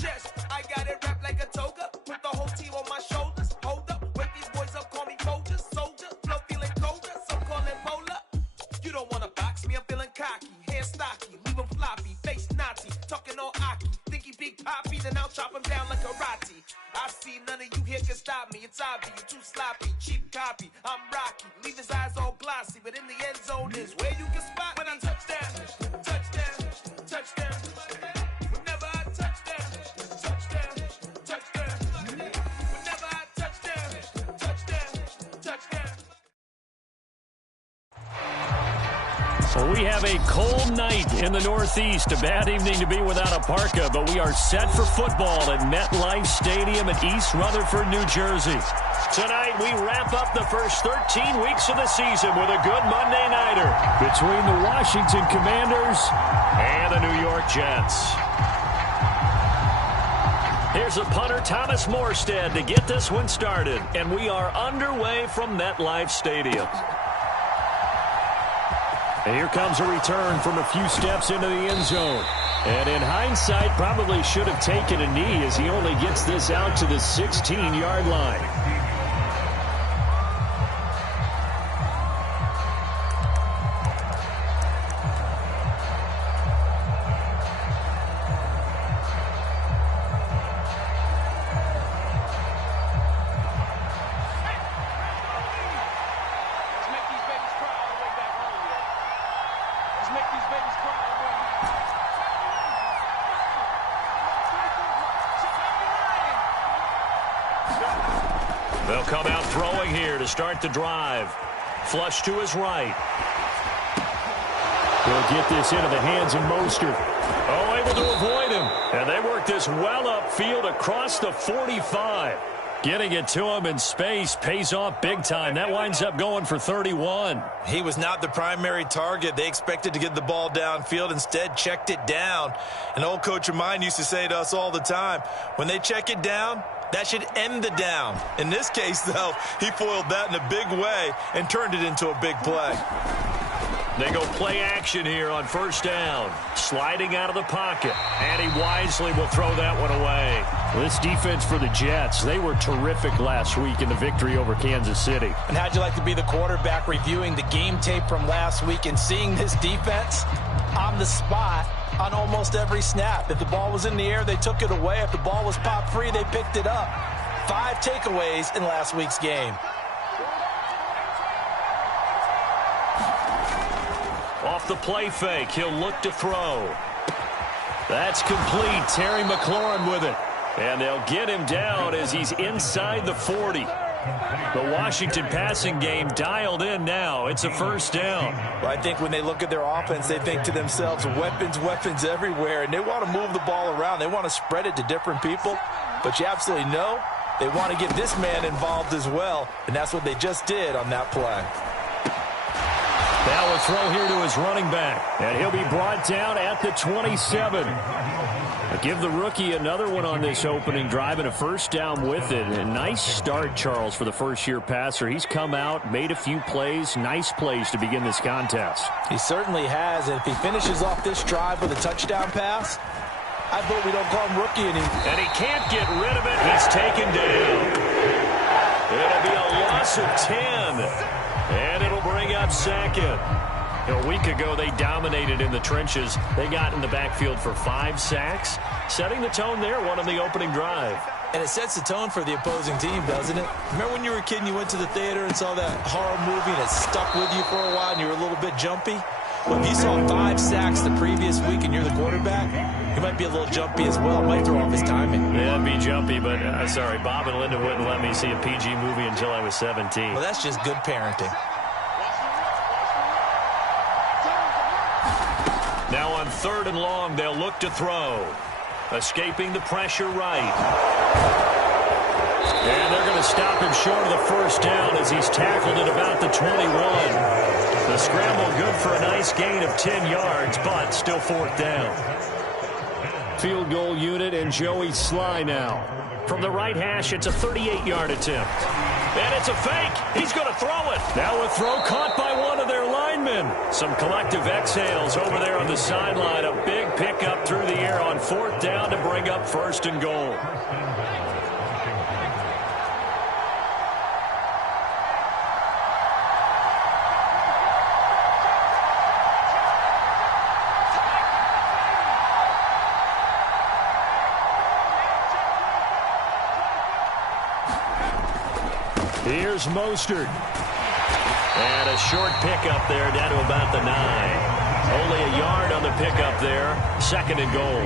chest. I got it wrapped like a toga. Put the whole team on my shoulders. Hold up, wake these boys up, call me Folgers. Soldier, flow feeling colder, some call it polar. You don't wanna box me, I'm feeling cocky. Hair stocky, leave him floppy. Face Nazi, talking all aki. Think he big poppy, then I'll chop him down like karate. I see none of you here can stop me. It's obvious, you too sloppy, cheap copy. I'm Rocky, leave his eyes all glossy. But in the end zone is where you can spot when I touchdown. Touchdown, touchdown. Whenever I touchdown, touchdown, touchdown. Whenever I touchdown, touchdown, touchdown. So we have a cold night in the Northeast. A bad evening to be without a parka, but we are set for football at MetLife Stadium in East Rutherford, New Jersey. Tonight, we wrap up the first 13 weeks of the season with a good Monday nighter between the Washington Commanders and the New York Jets. Here's a punter, Thomas Morstead, to get this one started. And we are underway from MetLife Stadium. And here comes a return from a few steps into the end zone. And in hindsight, probably should have taken a knee as he only gets this out to the 16-yard line. They'll come out throwing here to start the drive. Flush to his right. They'll get this into the hands of Mostert. Oh, able to avoid him. And they work this well upfield across the 45. Getting it to him in space pays off big time. That winds up going for 31. He was not the primary target. They expected to get the ball downfield. Instead, checked it down. An old coach of mine used to say to us all the time, when they check it down, that should end the down. In this case, though, he foiled that in a big way and turned it into a big play. They go play action here on first down. Sliding out of the pocket. And he wisely will throw that one away. This defense for the Jets, they were terrific last week in the victory over Kansas City. And how'd you like to be the quarterback reviewing the game tape from last week and seeing this defense on the spot on almost every snap? If the ball was in the air, they took it away. If the ball was popped free, they picked it up. 5 takeaways in last week's game. Off the play fake, he'll look to throw. That's complete. Terry McLaurin with it. And they'll get him down as he's inside the 40. The Washington passing game dialed in now. It's a first down. Well, I think when they look at their offense, they think to themselves, weapons, weapons everywhere. And they want to move the ball around. They want to spread it to different people. But you absolutely know they want to get this man involved as well. And that's what they just did on that play. Now a throw here to his running back. And he'll be brought down at the 27. Give the rookie another one on this opening drive and a first down with it. A nice start, Charles, for the first-year passer. He's come out, made a few plays, nice plays to begin this contest. He certainly has. And if he finishes off this drive with a touchdown pass, I vote we don't call him rookie anymore. And he can't get rid of it. He's taken down. It'll be a loss of 10. And it'll bring up second. A week ago, they dominated in the trenches. They got in the backfield for 5 sacks, setting the tone there, one on the opening drive. And it sets the tone for the opposing team, doesn't it? Remember when you were a kid and you went to the theater and saw that horror movie and it stuck with you for a while and you were a little bit jumpy? Well, if you saw 5 sacks the previous week and you're the quarterback, you might be a little jumpy as well. It might throw off his timing. Yeah, it'd be jumpy, but sorry, Bob and Linda wouldn't let me see a PG movie until I was 17. Well, that's just good parenting. Now on 3rd and long, they'll look to throw. Escaping the pressure right. And they're going to stop him short of the first down as he's tackled at about the 21. The scramble good for a nice gain of 10 yards, but still 4th down. Field goal unit and Joey Sly now. From the right hash, it's a 38-yard attempt. And it's a fake. He's going to throw it. Now a throw caught by one of their linemen. Some collective exhales over there on the sideline. A big pickup through the air on 4th down to bring up 1st and goal. Here's Mostert. And a short pickup there down to about the 9. Only a yard on the pickup there. 2nd and goal.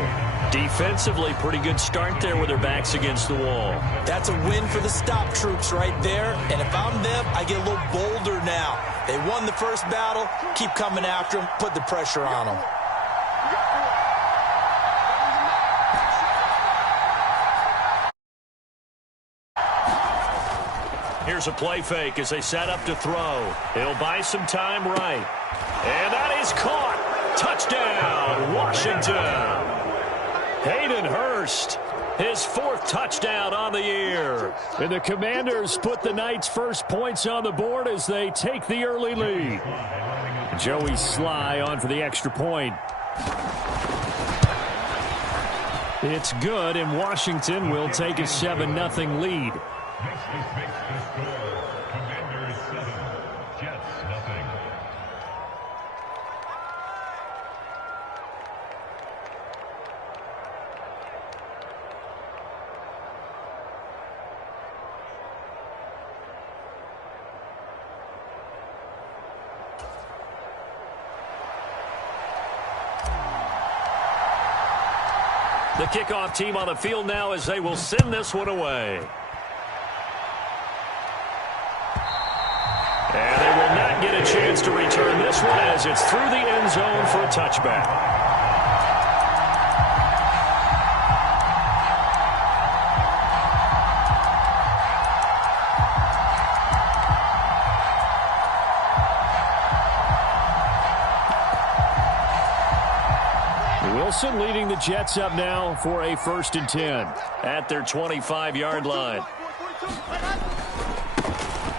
Defensively, pretty good start there with their backs against the wall. That's a win for the stop troops right there. And if I'm them, I get a little bolder now. They won the first battle. Keep coming after them. Put the pressure on them. Here's a play fake as they set up to throw. He'll buy some time right. And that is caught. Touchdown, Washington. Hayden Hurst, his 4th touchdown on the year. And the Commanders put the Knights' first points on the board as they take the early lead. Joey Sly on for the extra point. It's good, and Washington will take a 7-0 lead. Commanders 7, Jets nothing. The kickoff team on the field now as they will send this one away. And they will not get a chance to return this one as it's through the end zone for a touchback. Wilson leading the Jets up now for a 1st and 10 at their 25-yard line.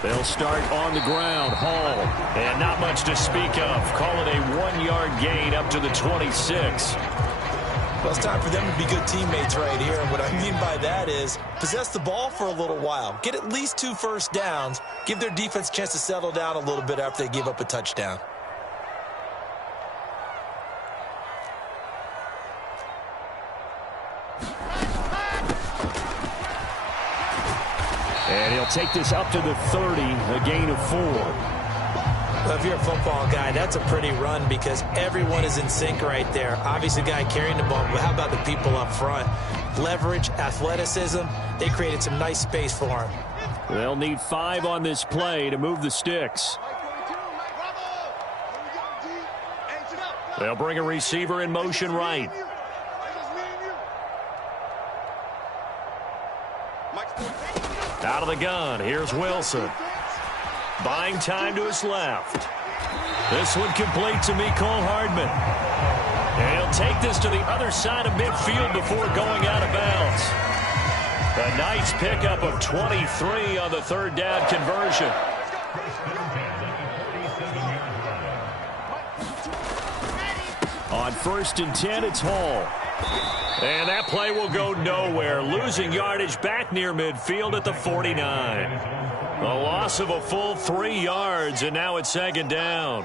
They'll start on the ground. Hall. And not much to speak of. Call it a 1-yard gain up to the 26. Well, it's time for them to be good teammates right here. And what I mean by that is possess the ball for a little while. Get at least 2 first downs. Give their defense a chance to settle down a little bit after they give up a touchdown. And he'll take this up to the 30, a gain of 4. Well, if you're a football guy, that's a pretty run because everyone is in sync right there. Obviously, the guy carrying the ball, but how about the people up front? Leverage, athleticism, they created some nice space for him. They'll need 5 on this play to move the sticks. They'll bring a receiver in motion right. Out of the gun, here's Wilson. Buying time to his left. This one complete to Mecole Hardman. And he'll take this to the other side of midfield before going out of bounds. A nice pickup of 23 on the 3rd down conversion. On 1st and 10, it's Hall. And that play will go nowhere. Losing yardage back near midfield at the 49. A loss of a full 3 yards, and now it's 2nd down.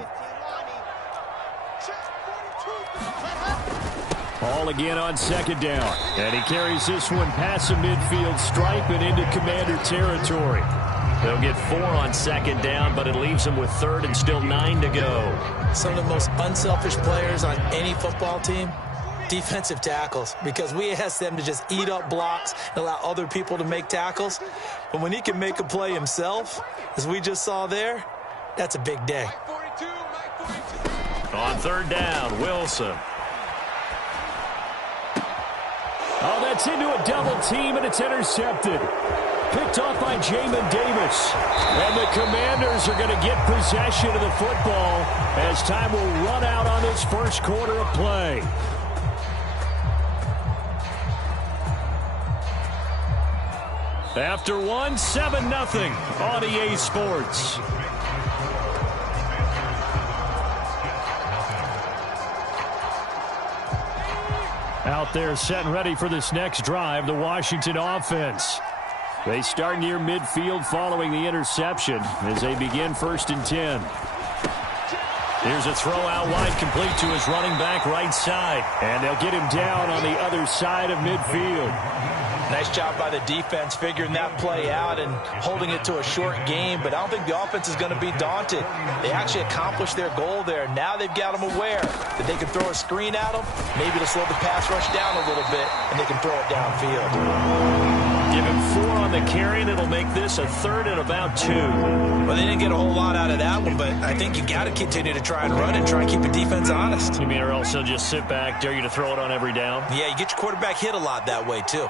Hall again on 2nd down. And he carries this one past the midfield stripe and into Commander territory. They'll get 4 on 2nd down, but it leaves them with 3rd and still 9 to go. Some of the most unselfish players on any football team, defensive tackles, because we ask them to just eat up blocks and allow other people to make tackles. But when he can make a play himself, as we just saw there, that's a big day. On 3rd down, Wilson. Oh, that's into a double team, and it's intercepted. Picked off by Jamin Davis. And the Commanders are going to get possession of the football as time will run out on this first quarter of play. After one, 7-0 on EA Sports. Out there set and ready for this next drive, the Washington offense. They start near midfield following the interception as they begin 1st and 10. Here's a throw out wide, complete to his running back right side. And they'll get him down on the other side of midfield. Nice job by the defense figuring that play out and holding it to a short game, but I don't think the offense is going to be daunted. They actually accomplished their goal there. Now they've got them aware that they can throw a screen at them. Maybe to slow the pass rush down a little bit, and they can throw it downfield. Give him 4 on the carry, and it'll make this a 3rd and about 2. Well, they didn't get a whole lot out of that one, but I think you got to continue to try and run and try and keep the defense honest. You mean, or else they'll just sit back, dare you to throw it on every down? Yeah, you get your quarterback hit a lot that way, too.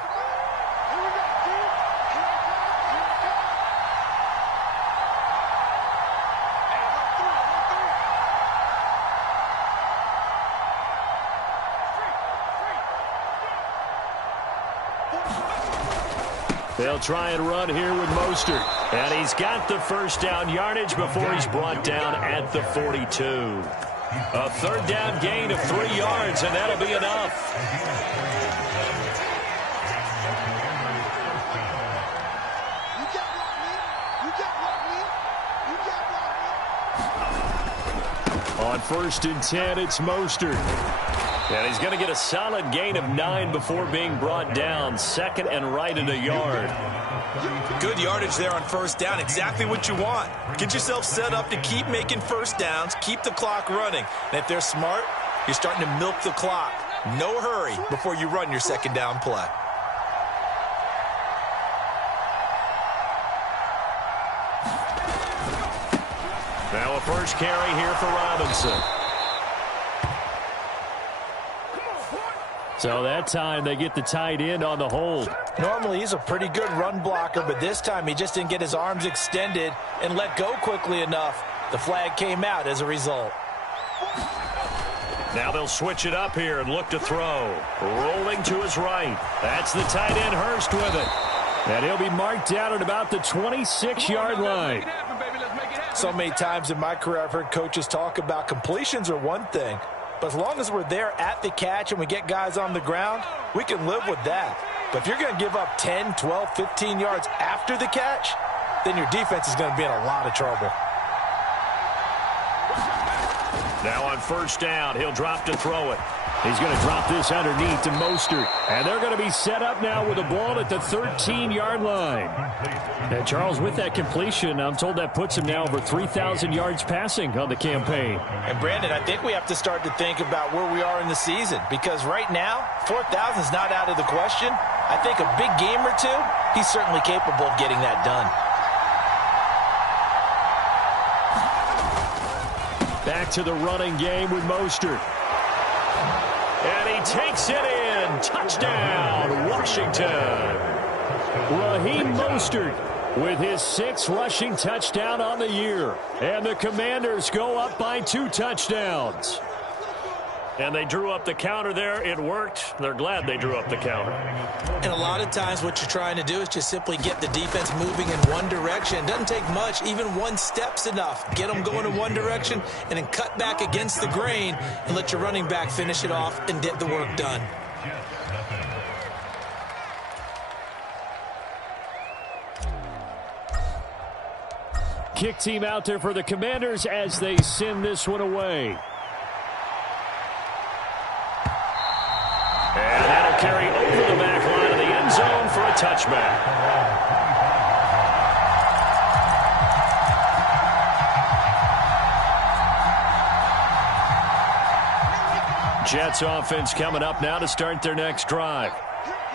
They'll try and run here with Mostert. And he's got the first down yardage before he's brought down at the 42. A 3rd down gain of 3 yards, and that'll be enough. On 1st and 10, it's Mostert. And he's going to get a solid gain of 9 before being brought down. 2nd and right at a yard. Good yardage there on 1st down. Exactly what you want. Get yourself set up to keep making 1st downs. Keep the clock running. And if they're smart, you're starting to milk the clock. No hurry before you run your 2nd down play. Now a first carry here for Robinson. So that time they get the tight end on the hold. Normally he's a pretty good run blocker, but this time he just didn't get his arms extended and let go quickly enough. The flag came out as a result. Now they'll switch it up here and look to throw. Rolling to his right. That's the tight end Hurst with it. And he'll be marked down at about the 26-yard line. So many times in my career I've heard coaches talk about completions are one thing. But as long as we're there at the catch and we get guys on the ground, we can live with that. But if you're going to give up 10, 12, 15 yards after the catch, then your defense is going to be in a lot of trouble. Now on 1st down, he'll drop to throw it. He's going to drop this underneath to Mostert. And they're going to be set up now with a ball at the 13-yard line. And Charles, with that completion, I'm told that puts him now over 3,000 yards passing on the campaign. And Brandon, I think we have to start to think about where we are in the season. Because right now, 4,000 is not out of the question. I think a big game or two, he's certainly capable of getting that done. Back to the running game with Mostert. And he takes it in. Touchdown, Washington. Raheem Mostert with his 6th rushing touchdown on the year. And the Commanders go up by 2 touchdowns. And they drew up the counter there. It worked. They're glad they drew up the counter. And a lot of times what you're trying to do is just simply get the defense moving in one direction. It doesn't take much. Even one step's enough. Get them going in one direction and then cut back against the grain and let your running back finish it off and get the work done. Kick team out there for the Commanders as they send this one away. And that'll carry over the back line of the end zone for a touchback. Jets offense coming up now to start their next drive.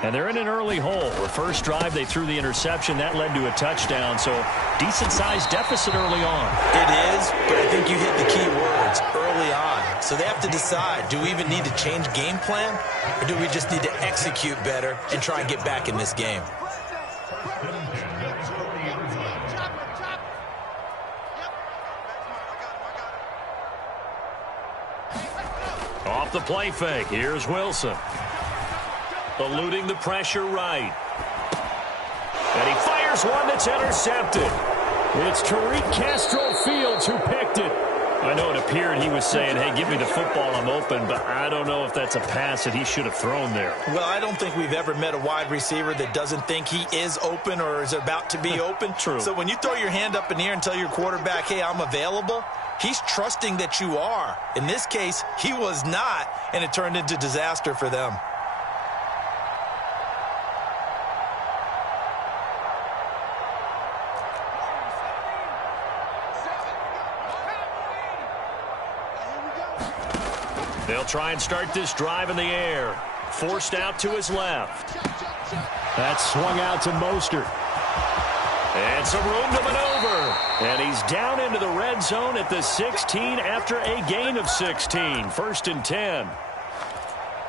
And they're in an early hole. The first drive, they threw the interception. That led to a touchdown, so decent-sized deficit early on. It is, but I think you hit the key words, early on. So they have to decide, do we even need to change game plan, or do we just need to execute better and try and get back in this game? Off the play fake, here's Wilson. Eluding the pressure right. And he fires one that's intercepted. It's Tariq Castro-Fields who picked it. I know it appeared he was saying, hey, give me the football, I'm open, but I don't know if that's a pass that he should have thrown there. Well, I don't think we've ever met a wide receiver that doesn't think he is open or is about to be open. True. So when you throw your hand up in the air and tell your quarterback, hey, I'm available, he's trusting that you are. In this case, he was not, and it turned into disaster for them. They'll try and start this drive in the air. Forced out to his left. That's swung out to Mostert. And some room to maneuver. And he's down into the red zone at the 16 after a gain of 16. 1st and 10.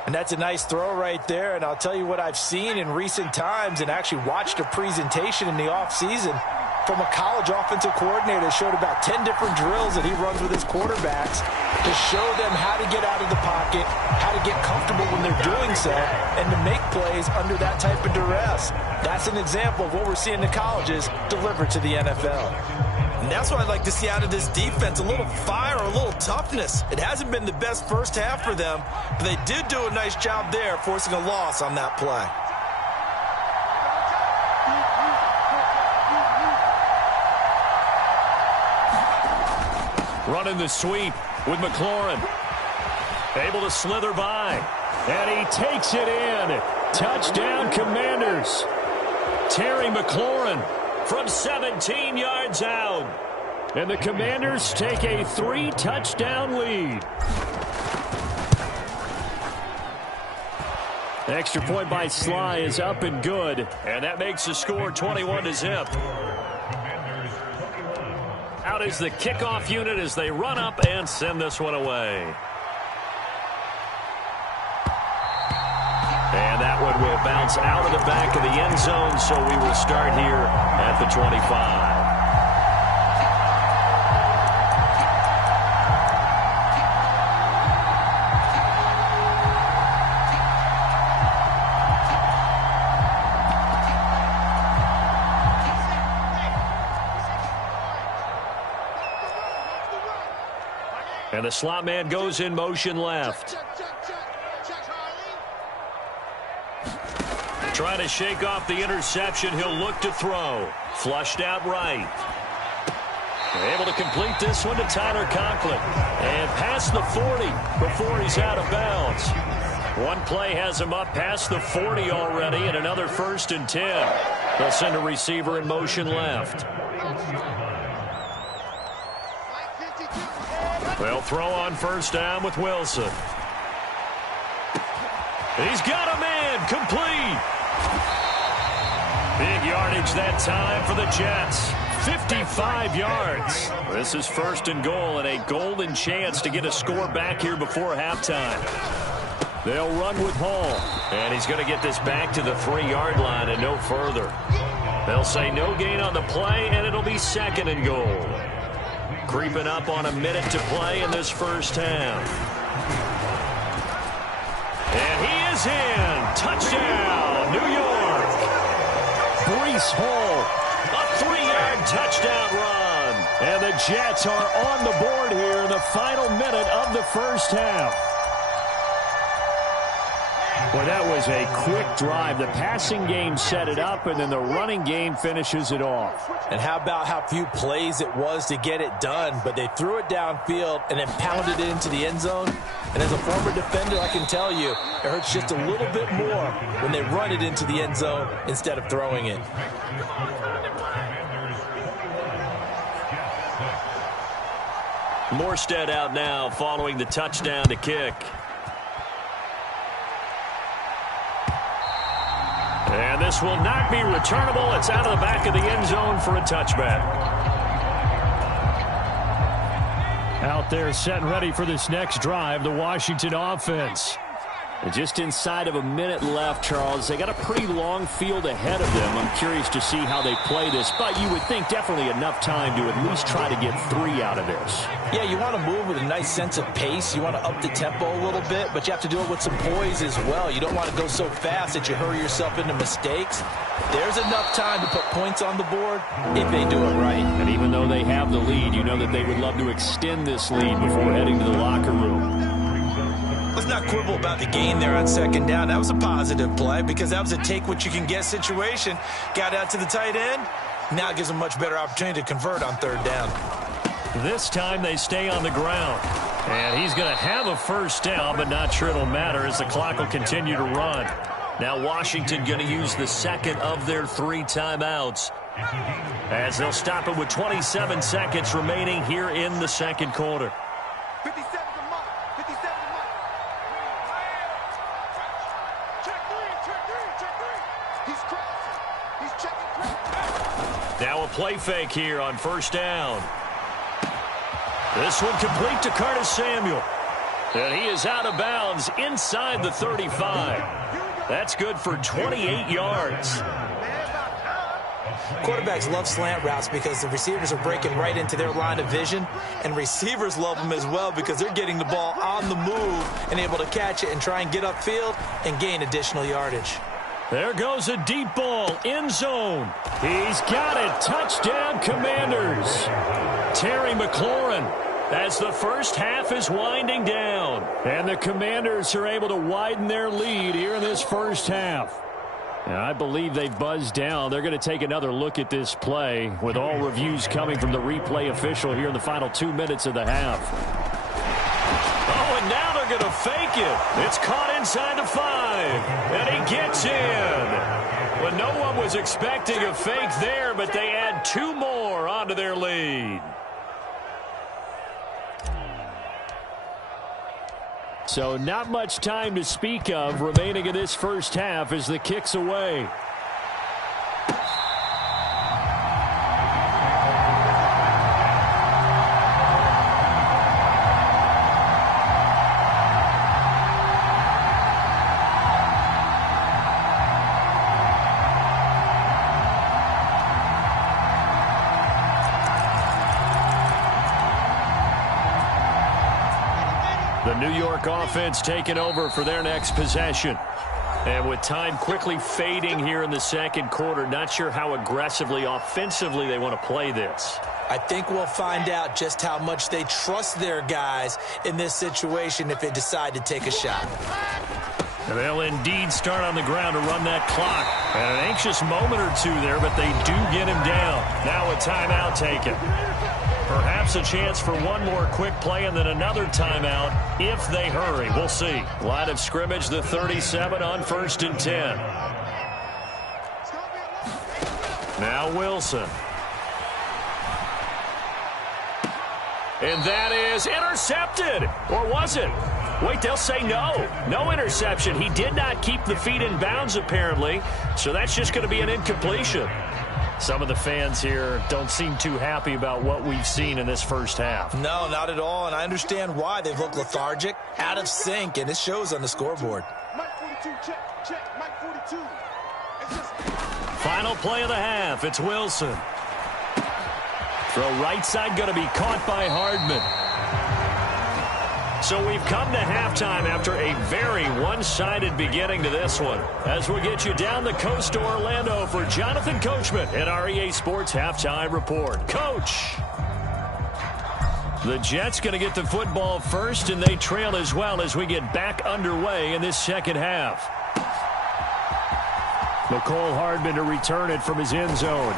And that's a nice throw right there. And I'll tell you what I've seen in recent times and actually watched a presentation in the offseason from a college offensive coordinator that showed about 10 different drills that he runs with his quarterbacks to show them how to get out of the pocket, how to get comfortable when they're doing so, and to make plays under that type of duress. That's an example of what we're seeing in the colleges delivered to the NFL. And that's what I'd like to see out of this defense, a little fire, a little toughness. It hasn't been the best first half for them, but they did do a nice job there, forcing a loss on that play. Running the sweep with McLaurin. Able to slither by. And he takes it in. Touchdown, Commanders. Terry McLaurin from 17 yards out. And the Commanders take a 3-touchdown lead. Extra point by Sly is up and good. And that makes the score 21-0. Out is the kickoff unit as they run up and send this one away. And that one will bounce out of the back of the end zone, so we will start here at the 25. And the slot man goes in motion left. Trying to shake off the interception. He'll look to throw. Flushed out right. Able to complete this one to Tyler Conklin. And past the 40 before he's out of bounds. One play has him up past the 40 already, and another 1st and 10. They'll send a receiver in motion left. They'll throw on 1st down with Wilson. He's got a man, complete. Big yardage that time for the Jets. 55 yards. This is 1st and goal and a golden chance to get a score back here before halftime. They'll run with Hall. And he's going to get this back to the 3-yard line and no further. They'll say no gain on the play, and it'll be 2nd and goal. Creeping up on a minute to play in this first half. And he is in. Touchdown, New York. Breece Hall, a 3-yard touchdown run. And the Jets are on the board here in the final minute of the first half. Well, that was a quick drive. The passing game set it up, and then the running game finishes it off. And how about how few plays it was to get it done, but they threw it downfield and then pounded it into the end zone. And as a former defender, I can tell you, it hurts just a little bit more when they run it into the end zone instead of throwing it. Morstead out now following the touchdown to kick. And this will not be returnable. It's out of the back of the end zone for a touchback. Out there set and ready for this next drive, the Washington offense. Just inside of a minute left, Charles. They got a pretty long field ahead of them. I'm curious to see how they play this, but you would think definitely enough time to at least try to get 3 out of this. Yeah, you want to move with a nice sense of pace. You want to up the tempo a little bit, but you have to do it with some poise as well. You don't want to go so fast that you hurry yourself into mistakes. There's enough time to put points on the board if they do it right. And even though they have the lead, you know that they would love to extend this lead before heading to the locker room. Let's not quibble about the gain there on second down. That was a positive play because that was a take-what-you-can-get situation. Got out to the tight end. Now it gives them a much better opportunity to convert on third down. This time they stay on the ground. And he's going to have a first down, but not sure it'll matter as the clock will continue to run. Now Washington going to use the second of their 3 timeouts, as they'll stop it with 27 seconds remaining here in the second quarter. 57 to mark. 57 to mark. Check three. He's crossing. He's checking crossing. Now a play fake here on first down. This one complete to Curtis Samuel. And he is out of bounds inside the 35. That's good for 28 yards. Quarterbacks love slant routes because the receivers are breaking right into their line of vision, and receivers love them as well because they're getting the ball on the move and able to catch it and try and get upfield and gain additional yardage. There goes a deep ball, end zone. He's got it. Touchdown, Commanders. Terry McLaurin, as the first half is winding down. And the Commanders are able to widen their lead here in this first half. And I believe they've buzzed down. They're going to take another look at this play with all reviews coming from the replay official here in the final 2 minutes of the half. Oh, and now they're going to fake it. It's caught inside the 5. And he gets in. Well, no one was expecting a fake there, but they add 2 more onto their lead. So not much time to speak of remaining in this first half as the kick's away. The New York offense taking over for their next possession. And with time quickly fading here in the second quarter, not sure how aggressively, offensively they want to play this. I think we'll find out just how much they trust their guys in this situation if they decide to take a shot. And they'll indeed start on the ground to run that clock. And an anxious moment or two there, but they do get him down. Now a timeout taken. Perhaps a chance for one more quick play and then another timeout if they hurry. We'll see. Line of scrimmage, the 37 on 1st and 10. Now Wilson. And that is intercepted. Or was it? Wait, they'll say no. No interception. He did not keep the feet in bounds, apparently. So that's just going to be an incompletion. Some of the fans here don't seem too happy about what we've seen in this first half. No, not at all, and I understand why. They've looked lethargic, out of sync, and it shows on the scoreboard. Mike 42, check, Mike 42. Final play of the half, it's Wilson. Throw right side going to be caught by Hardman. So we've come to halftime after a very one-sided beginning to this one. As we get you down the coast to Orlando for Jonathan Coachman at our EA Sports Halftime Report. Coach! The Jets going to get the football first, and they trail as well as we get back underway in this second half. McCole Hardman to return it from his end zone.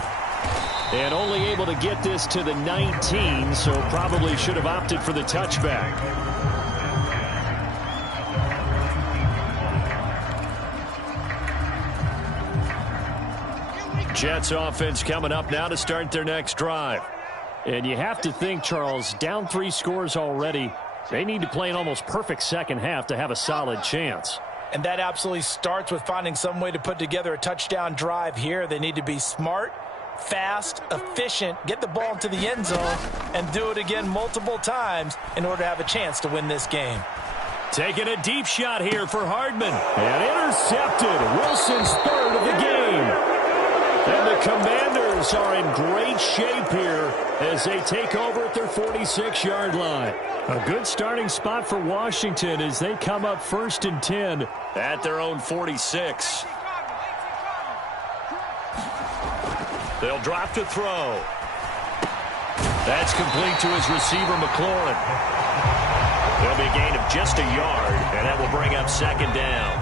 And only able to get this to the 19, so probably should have opted for the touchback. Jets offense coming up now to start their next drive. And you have to think, Charles, down 3 scores already. They need to play an almost perfect second half to have a solid chance. And that absolutely starts with finding some way to put together a touchdown drive here. They need to be smart, fast, efficient, get the ball into the end zone, and do it again multiple times in order to have a chance to win this game. Taking a deep shot here for Hardman. And intercepted. Wilson's third of the game. And the Commanders are in great shape here as they take over at their 46-yard line. A good starting spot for Washington as they come up 1st and 10 at their own 46. They'll drop to throw. That's complete to his receiver, McLaurin. There'll be a gain of just a yard, and that will bring up 2nd down.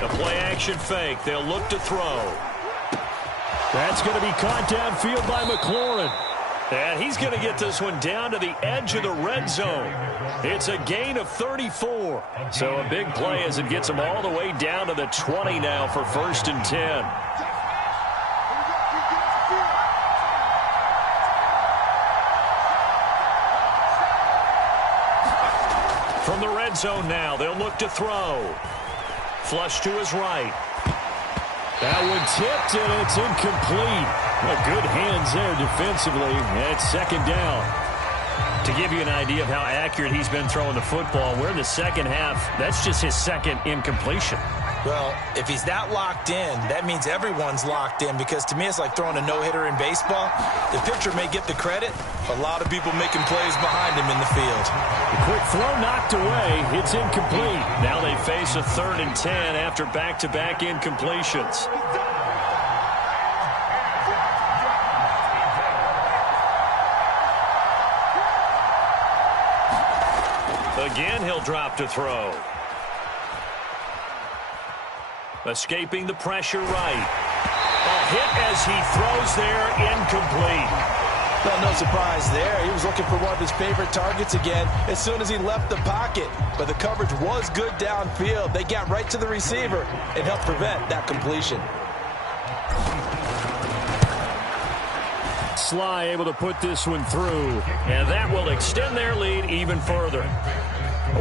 The play-action fake. They'll look to throw. That's going to be caught downfield by McLaurin. And he's going to get this one down to the edge of the red zone. It's a gain of 34. So a big play as it gets him all the way down to the 20 now for 1st and 10. From the red zone now, they'll look to throw. Flush to his right. That one tipped, and it's incomplete. Good hands there defensively. It's 2nd down. To give you an idea of how accurate he's been throwing the football, we're in the second half. That's just his 2nd incompletion. Well, if he's that locked in, that means everyone's locked in, because to me it's like throwing a no-hitter in baseball. The pitcher may get the credit, a lot of people making plays behind him in the field. The quick throw knocked away. It's incomplete. Now they face a 3rd and 10 after back-to-back incompletions. Again, he'll drop to throw. Escaping the pressure right. A hit as he throws there, incomplete. Well, no surprise there. He was looking for one of his favorite targets again as soon as he left the pocket. But the coverage was good downfield. They got right to the receiver and helped prevent that completion. Sly able to put this one through, and that will extend their lead even further.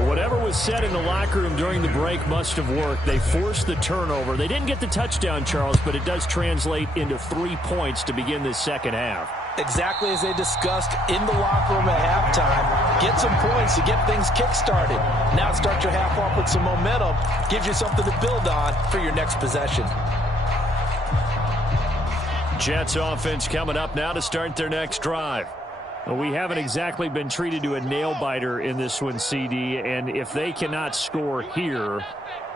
Whatever was said in the locker room during the break must have worked. They forced the turnover. They didn't get the touchdown, Charles, but it does translate into 3 points to begin this second half. Exactly as they discussed in the locker room at halftime. Get some points to get things kick-started. Now start your half off with some momentum. Gives you something to build on for your next possession. Jets offense coming up now to start their next drive. Well, we haven't exactly been treated to a nail-biter in this one, CD, and if they cannot score here,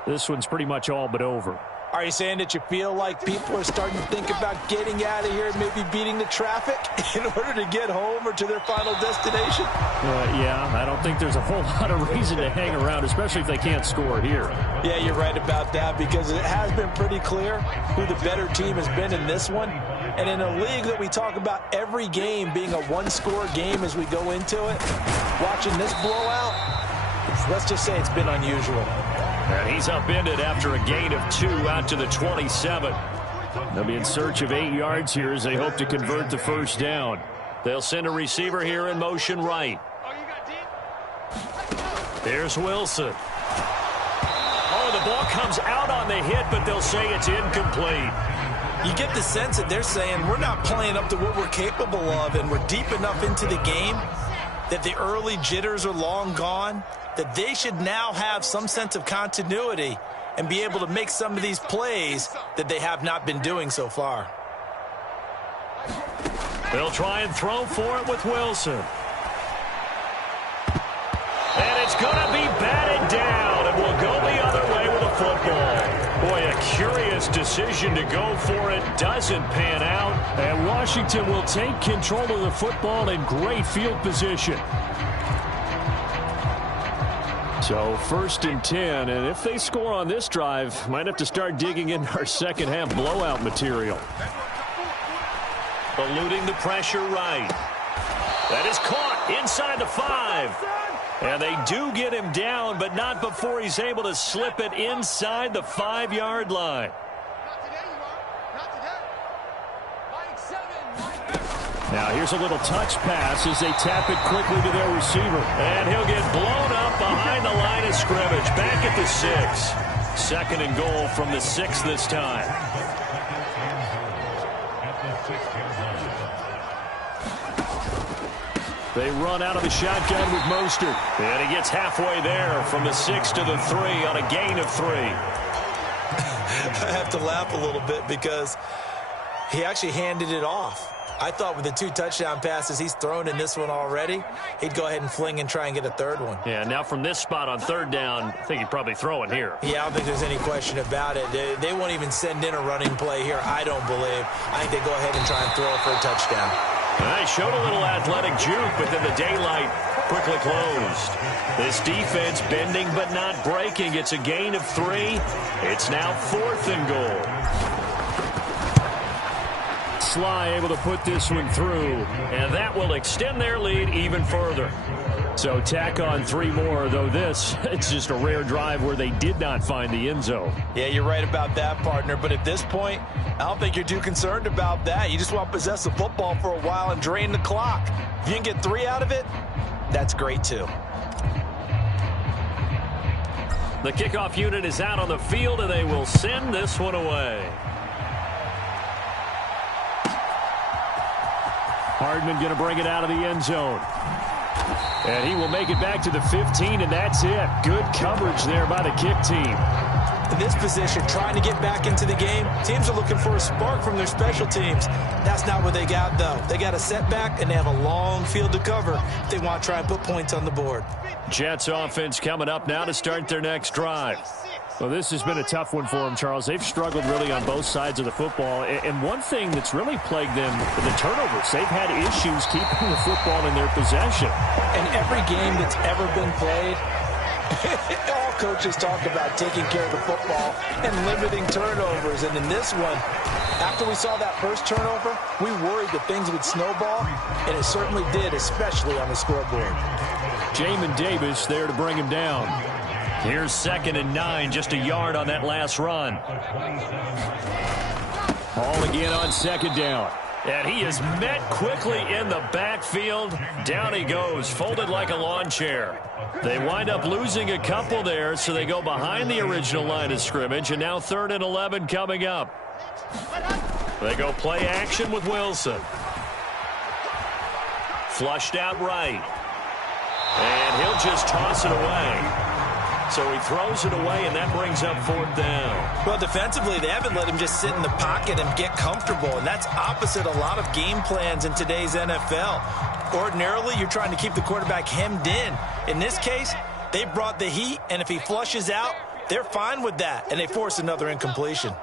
this one's pretty much all but over. Are you saying that you feel like people are starting to think about getting out of here and maybe beating the traffic in order to get home or to their final destination? Yeah, I don't think there's a whole lot of reason to hang around, especially if they can't score here. Yeah, you're right about that, because it has been pretty clear who the better team has been in this one. And in a league that we talk about every game being a one-score game as we go into it, watching this blowout, let's just say it's been unusual. And he's upended after a gain of 2 out to the 27. They'll be in search of 8 yards here as they hope to convert the first down. They'll send a receiver here in motion right. There's Wilson. Oh, the ball comes out on the hit, but they'll say it's incomplete. You get the sense that they're saying we're not playing up to what we're capable of, and we're deep enough into the game that the early jitters are long gone, that they should now have some sense of continuity and be able to make some of these plays that they have not been doing so far. They'll try and throw for it with Wilson. And it's going to be batted down, and will go the other way with a football. Boy, a curious decision to go for it. Doesn't pan out. And Washington will take control of the football in great field position. So 1st and 10, and if they score on this drive, might have to start digging into our second half blowout material. Eluding the pressure right. That is caught inside the 5. And they do get him down, but not before he's able to slip it inside the 5-yard line. Now here's a little touch pass as they tap it quickly to their receiver. And he'll get blown up behind the line of scrimmage. Back at the 6. 2nd and goal from the 6 this time. They run out of the shotgun with Mostert. And he gets halfway there from the 6 to the 3 on a gain of 3. I have to laugh a little bit because he actually handed it off. I thought with the 2 touchdown passes he's thrown in this one already, he'd go ahead and fling and try and get a third one. Yeah, now from this spot on 3rd down, I think he'd probably throw it here. Yeah, I don't think there's any question about it. They won't even send in a running play here, I don't believe. I think they go ahead and try and throw it for a touchdown. They showed a little athletic juke, but then the daylight quickly closed. This defense bending but not breaking. It's a gain of 3. It's now 4th and goal. Sly able to put this one through, and that will extend their lead even further. So tack on 3 more, though this, it's just a rare drive where they did not find the end zone. Yeah, you're right about that, partner, but at this point, I don't think you're too concerned about that. You just want to possess the football for a while and drain the clock. If you can get 3 out of it, that's great too. The kickoff unit is out on the field, and they will send this one away. Hardman going to bring it out of the end zone. And he will make it back to the 15, and that's it. Good coverage there by the kick team. In this position, trying to get back into the game, teams are looking for a spark from their special teams. That's not what they got, though. They got a setback, and they have a long field to cover if they want to try and put points on the board. Jets offense coming up now to start their next drive. Well, this has been a tough one for them, Charles. They've struggled really on both sides of the football. And one thing that's really plagued them are the turnovers. They've had issues keeping the football in their possession. And every game that's ever been played, all coaches talk about taking care of the football and limiting turnovers. And in this one, after we saw that first turnover, we worried that things would snowball, and it certainly did, especially on the scoreboard. Jamin Davis there to bring him down. Here's 2nd and 9, just a yard on that last run. Ball again on 2nd down. And he is met quickly in the backfield. Down he goes, folded like a lawn chair. They wind up losing a couple there, so they go behind the original line of scrimmage, and now 3rd and 11 coming up. They go play action with Wilson. Flushed out right. And he'll just toss it away. So he throws it away, and that brings up 4th down. Well, defensively, they haven't let him just sit in the pocket and get comfortable, and that's opposite a lot of game plans in today's NFL. Ordinarily, you're trying to keep the quarterback hemmed in. In this case, they brought the heat, and if he flushes out, they're fine with that, and they force another incompletion.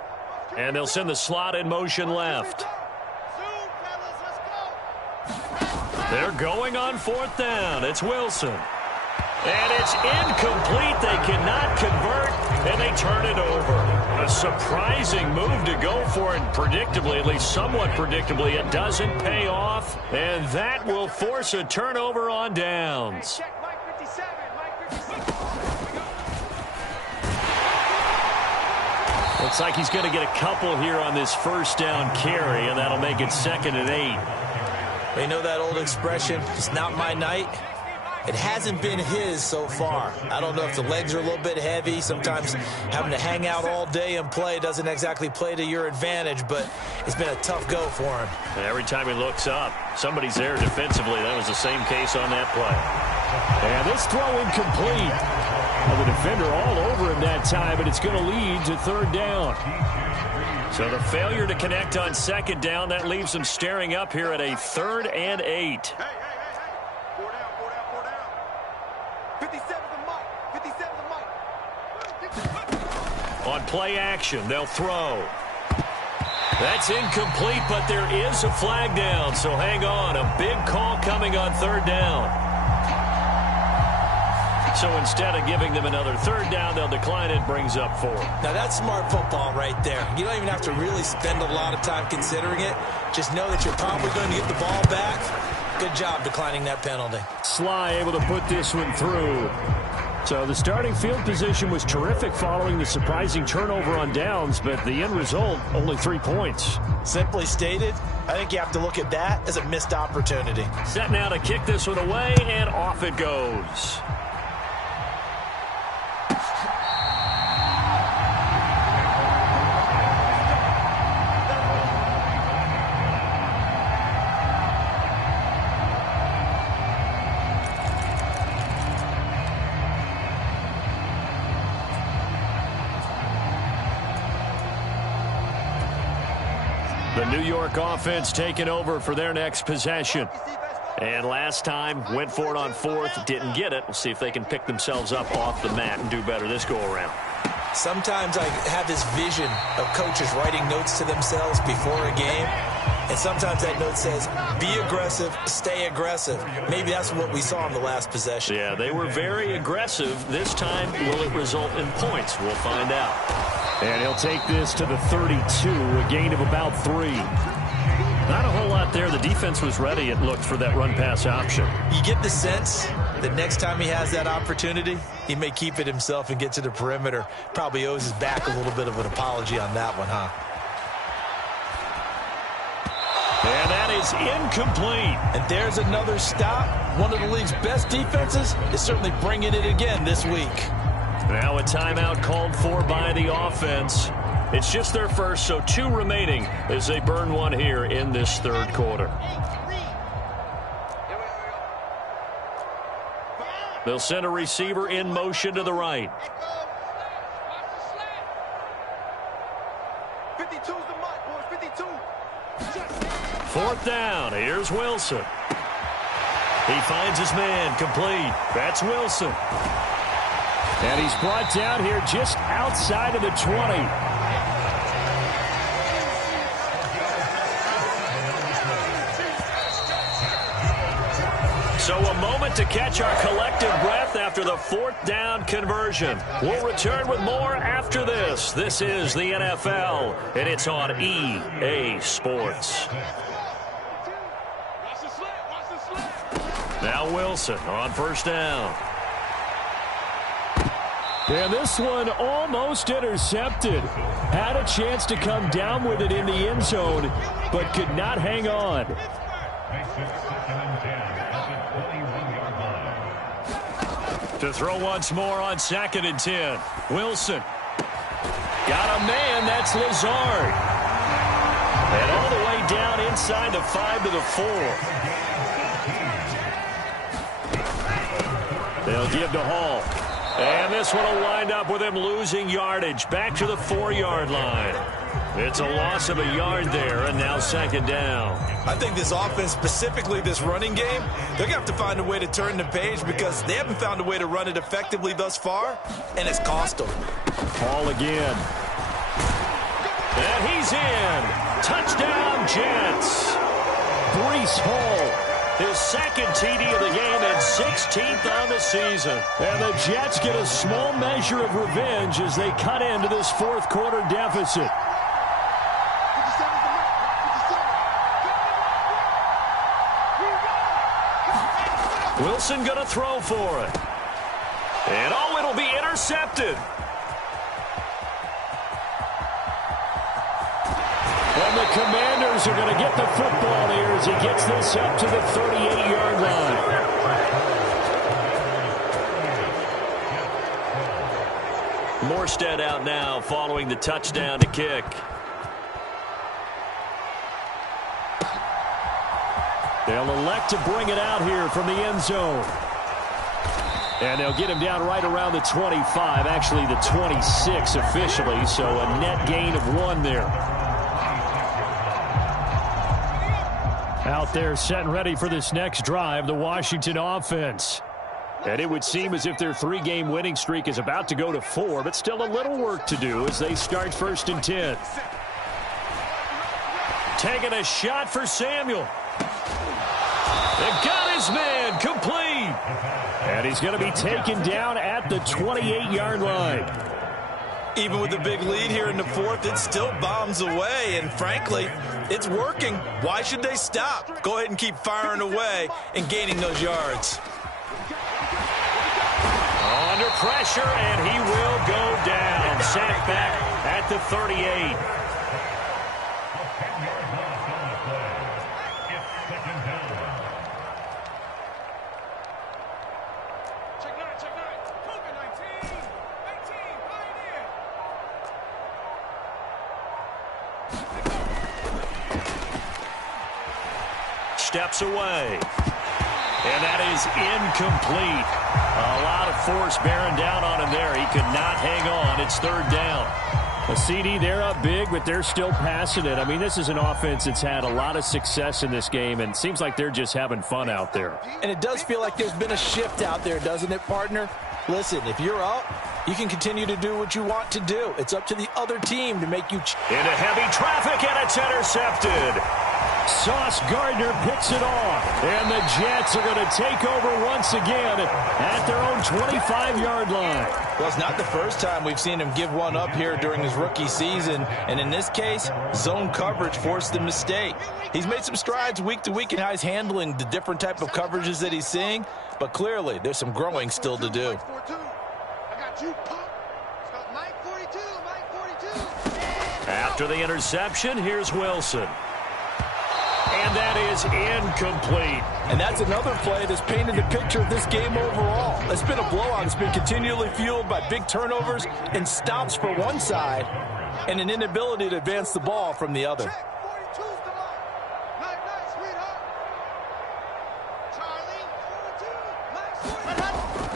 And they'll send the slot in motion left. They're going on 4th down. It's Wilson. And it's incomplete. They cannot convert, and they turn it over. A surprising move to go for it, predictably, at least somewhat predictably. It doesn't pay off, and that will force a turnover on downs. Looks like he's going to get a couple here on this 1st down carry, and that'll make it 2nd and 8. They know that old expression, it's not my night. It hasn't been his so far. I don't know if the legs are a little bit heavy. Sometimes having to hang out all day and play doesn't exactly play to your advantage, but it's been a tough go for him. And every time he looks up, somebody's there defensively. That was the same case on that play. And this throw incomplete. Well, the defender all over him that time, but it's going to lead to 3rd down. So the failure to connect on 2nd down, that leaves them staring up here at a 3rd and 8. On play action, they'll throw. That's incomplete, but there is a flag down, so hang on. A big call coming on 3rd down. So instead of giving them another 3rd down, they'll decline it, brings up 4. Now that's smart football right there. You don't even have to really spend a lot of time considering it. Just know that you're probably going to get the ball back. Good job declining that penalty. Sly able to put this one through. So the starting field position was terrific following the surprising turnover on downs, but the end result, only 3 points. Simply stated, I think you have to look at that as a missed opportunity. Set now to kick this one away, and off it goes. The New York offense taking over for their next possession. And last time, went for it on fourth, didn't get it. We'll see if they can pick themselves up off the mat and do better this go-around. Sometimes I have this vision of coaches writing notes to themselves before a game. And sometimes that note says, be aggressive, stay aggressive. Maybe that's what we saw in the last possession. Yeah, they were very aggressive. This time, will it result in points? We'll find out. And he'll take this to the 32, a gain of about 3. Not a whole lot there. The defense was ready, it looked, for that run-pass option. You get the sense that next time he has that opportunity, he may keep it himself and get to the perimeter. Probably owes his back a little bit of an apology on that one, huh? And that is incomplete. And there's another stop. One of the league's best defenses is certainly bringing it again this week. Now a timeout called for by the offense. It's just their first, so 2 remaining as they burn one here in this third quarter. They'll send a receiver in motion to the right. 52's the mark, boys. 52. 4th down. Here's Wilson. He finds his man, complete. That's Wilson. And he's brought down here just outside of the 20. So a moment to catch our collective breath after the 4th down conversion. We'll return with more after this. This is the NFL, and it's on EA Sports. Now Wilson on 1st down. And this one almost intercepted. Had a chance to come down with it in the end zone, but could not hang on. To throw once more on 2nd and 10. Wilson. Got a man, that's Lazard. And all the way down inside the 5 to the 4. They'll give to Hall. And this one will wind up with him losing yardage. Back to the 4-yard line. It's a loss of a yard there, and now 2nd down. I think this offense, specifically this running game, they're going to have to find a way to turn the page because they haven't found a way to run it effectively thus far, and it's cost them. Hall again. And he's in. Touchdown, Jets. Breece Hall. His 2nd TD of the game and 16th on the season. And the Jets get a small measure of revenge as they cut into this 4th quarter deficit. Wilson going to throw for it. And oh, it'll be intercepted. And the Commanders are going to get the football here as he gets this up to the 38-yard line. Morstead out now following the touchdown to kick. They'll elect to bring it out here from the end zone. And they'll get him down right around the 25, actually the 26 officially, so a net gain of 1 there. Out there set and ready for this next drive, the Washington offense. And it would seem as if their 3-game winning streak is about to go to 4, but still a little work to do as they start 1st and 10. Taking a shot for Samuel. They got his man complete. And he's going to be taken down at the 28-yard line. Even with the big lead here in the 4th, it still bombs away, and frankly, it's working. Why should they stop? Go ahead and keep firing away and gaining those yards. Under pressure, and he will go down. Sacked back at the 38. Steps away. And that is incomplete. A lot of force bearing down on him there. He could not hang on. It's 3rd down. A CD, they're up big, but they're still passing it. I mean, this is an offense that's had a lot of success in this game, and it seems like they're just having fun out there. And it does feel like there's been a shift out there, doesn't it, partner? Listen, if you're up, you can continue to do what you want to do. It's up to the other team to make you... Into heavy traffic, and it's intercepted. Sauce Gardner picks it off, and the Jets are going to take over once again at their own 25-yard line. Well, it's not the first time we've seen him give one up here during his rookie season, and in this case, zone coverage forced the mistake. He's made some strides week to week in how he's handling the different type of coverages that he's seeing, but clearly there's some growing still to do. After the interception, here's Wilson. And that is incomplete. And that's another play that's painted the picture of this game overall. It's been a blowout. It's been continually fueled by big turnovers and stops for one side and an inability to advance the ball from the other.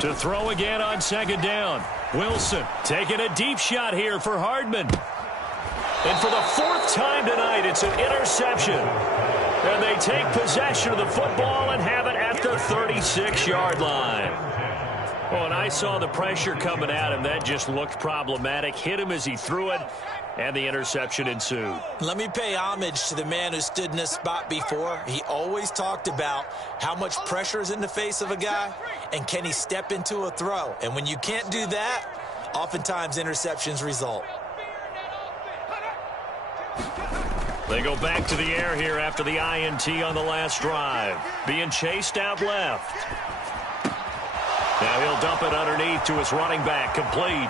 To throw again on second down. Wilson taking a deep shot here for Hardman. And for the fourth time tonight, it's an interception. And they take possession of the football and have it at the 36-yard line. Oh, and I saw the pressure coming at him. That just looked problematic. Hit him as he threw it, and the interception ensued. Let me pay homage to the man who stood in this spot before. He always talked about how much pressure is in the face of a guy, and can he step into a throw. And when you can't do that, oftentimes interceptions result. They go back to the air here after the INT on the last drive. Being chased out left. Now he'll dump it underneath to his running back. Complete.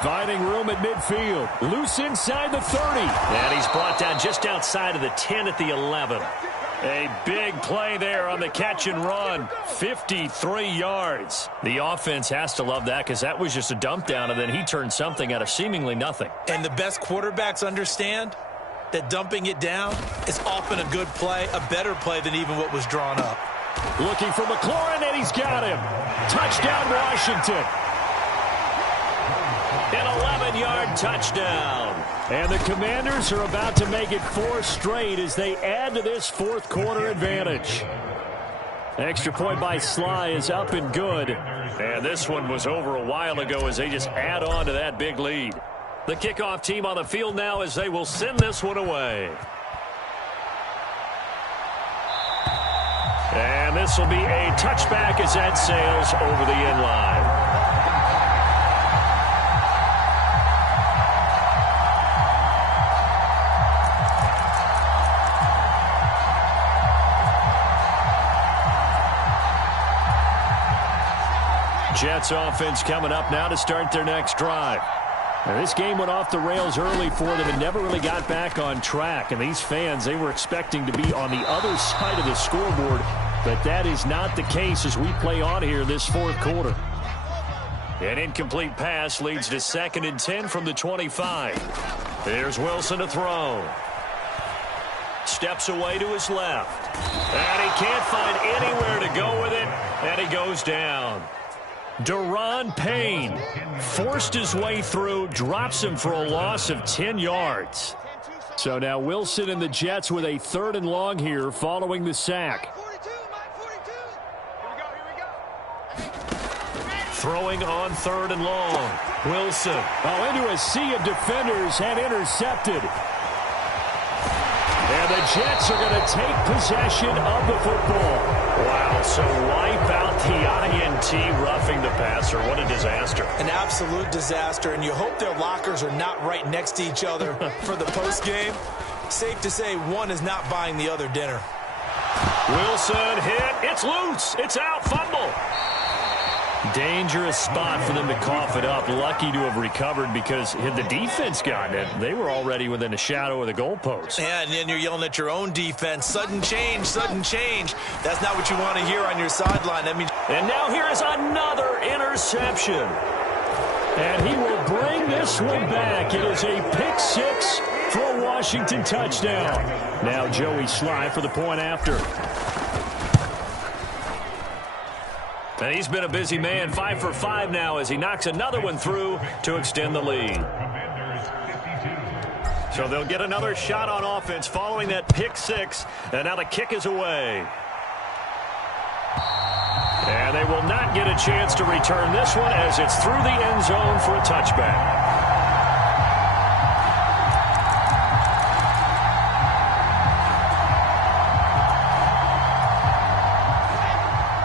Finding room at midfield. Loose inside the 30. And he's brought down just outside of the 10 at the 11. A big play there on the catch and run. 53 yards. The offense has to love that because that was just a dump down, and then he turned something out of seemingly nothing. And the best quarterbacks understand that dumping it down is often a good play, a better play than even what was drawn up. Looking for McLaurin, and he's got him. Touchdown, Washington. An 11-yard touchdown. And the Commanders are about to make it 4 straight as they add to this fourth quarter advantage. Extra point by Sly is up and good. And this one was over a while ago as they just add on to that big lead. The kickoff team on the field now as they will send this one away. And this will be a touchback as that sails over the end line. Jets offense coming up now to start their next drive. Now, this game went off the rails early for them and never really got back on track. And these fans, they were expecting to be on the other side of the scoreboard. But that is not the case as we play on here this fourth quarter. An incomplete pass leads to 2nd and 10 from the 25. There's Wilson to throw. Steps away to his left. And he can't find anywhere to go with it. And he goes down. Deron Payne forced his way through, drops him for a loss of 10 yards. So now Wilson and the Jets with a 3rd and long here following the sack. Throwing on 3rd and long. Wilson. Oh, into a sea of defenders and intercepted. And the Jets are going to take possession of the football. Wow, so wipe out the INT roughing the passer. What a disaster. An absolute disaster, and you hope their lockers are not right next to each other for the postgame. Safe to say one is not buying the other dinner. Wilson hit. It's loose. It's out. Fumble. Dangerous spot for them to cough it up. Lucky to have recovered because had the defense gotten it, they were already within a shadow of the goalpost. Yeah, and then you're yelling at your own defense. Sudden change, sudden change. That's not what you want to hear on your sideline. That means. And now here is another interception. And he will bring this one back. It is a pick 6 for a Washington touchdown. Now Joey Sly for the point after. And he's been a busy man, 5 for 5 now as he knocks another one through to extend the lead. Commanders 52, So they'll get another shot on offense following that pick six. And now the kick is away. And they will not get a chance to return this one as it's through the end zone for a touchback.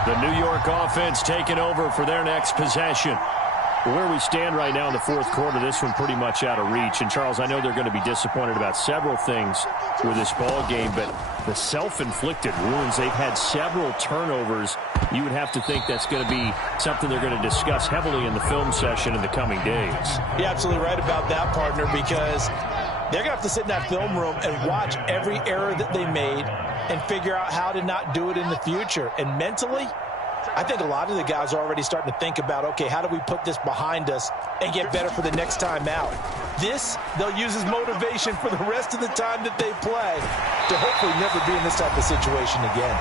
The New York offense taking over for their next possession. Where we stand right now in the fourth quarter, this one pretty much out of reach. And, Charles, I know they're going to be disappointed about several things with this ball game, but the self-inflicted wounds, they've had several turnovers. You would have to think that's going to be something they're going to discuss heavily in the film session in the coming days. You're absolutely right about that, partner, because they're going to have to sit in that film room and watch every error that they made and figure out how to not do it in the future. And mentally, I think a lot of the guys are already starting to think about, okay, how do we put this behind us and get better for the next time out? This, they'll use as motivation for the rest of the time that they play to hopefully never be in this type of situation again.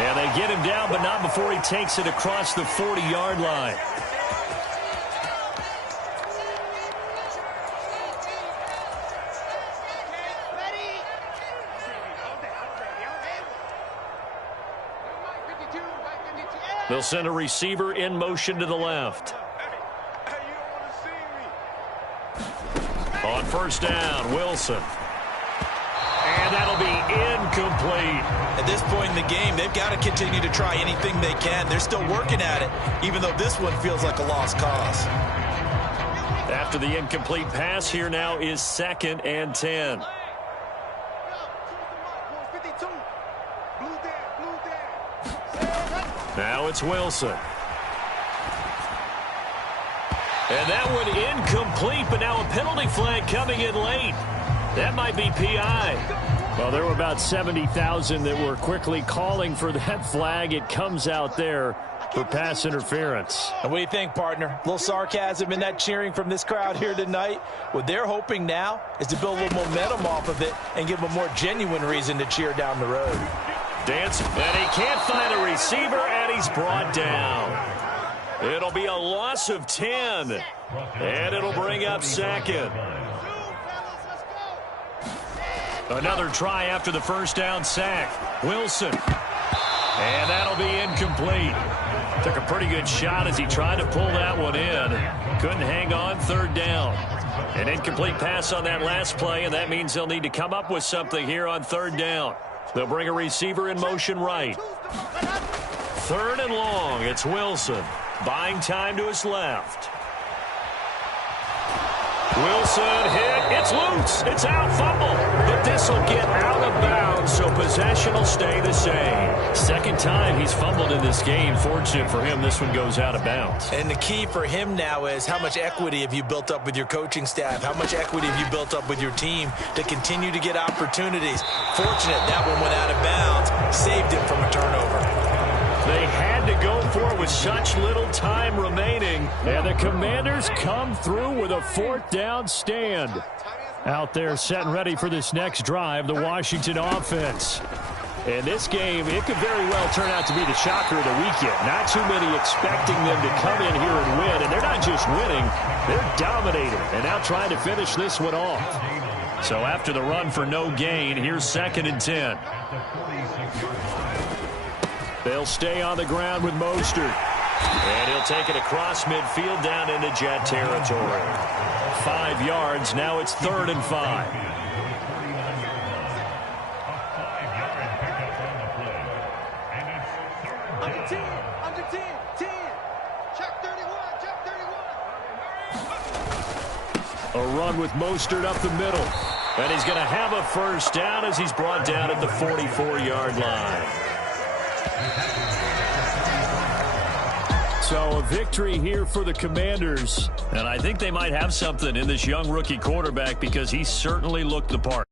And they get him down, but not before he takes it across the 40-yard line. They'll send a receiver in motion to the left. On first down, Wilson. And that'll be incomplete. At this point in the game, they've got to continue to try anything they can. They're still working at it, even though this one feels like a lost cause. After the incomplete pass, here now is 2nd and 10. Now it's Wilson. And that one incomplete, but now a penalty flag coming in late. That might be PI. Well, there were about 70,000 that were quickly calling for that flag. It comes out there for pass interference. And what do you think, partner? A little sarcasm in that cheering from this crowd here tonight. What they're hoping now is to build a little momentum off of it and give them a more genuine reason to cheer down the road. Dance, and he can't find a receiver, and he's brought down. It'll be a loss of 10, and it'll bring up 2nd. Another try after the first down sack. Wilson. And that'll be incomplete. Took a pretty good shot as he tried to pull that one in. Couldn't hang on, 3rd down. An incomplete pass on that last play, and that means they'll need to come up with something here on 3rd down. They'll bring a receiver in motion right. 3rd and long. It's Wilson. Buying time to his left. Wilson hit. It's loose. It's out. Fumble. But this will get out of bounds, so possession will stay the same. 2nd time he's fumbled in this game. Fortunate for him, this one goes out of bounds. And the key for him now is how much equity have you built up with your coaching staff? How much equity have you built up with your team to continue to get opportunities? Fortunate that one went out of bounds, saved him from a turnover. They had to go for it with such little time remaining. And the Commanders come through with a 4th down stand. Out there set and ready for this next drive, the Washington offense. And this game, it could very well turn out to be the shocker of the weekend. Not too many expecting them to come in here and win. And they're not just winning, they're dominating. And now trying to finish this one off. So after the run for no gain, here's 2nd and 10. They'll stay on the ground with Mostert. And he'll take it across midfield down into Jet territory. 5 yards. Now it's 3rd and 5. Under 10, under 10, 10. Check 31, check 31. A run with Mostert up the middle. And he's going to have a first down as he's brought down at the 44-yard line. So a victory here for the Commanders. And I think they might have something in this young rookie quarterback because he certainly looked the part.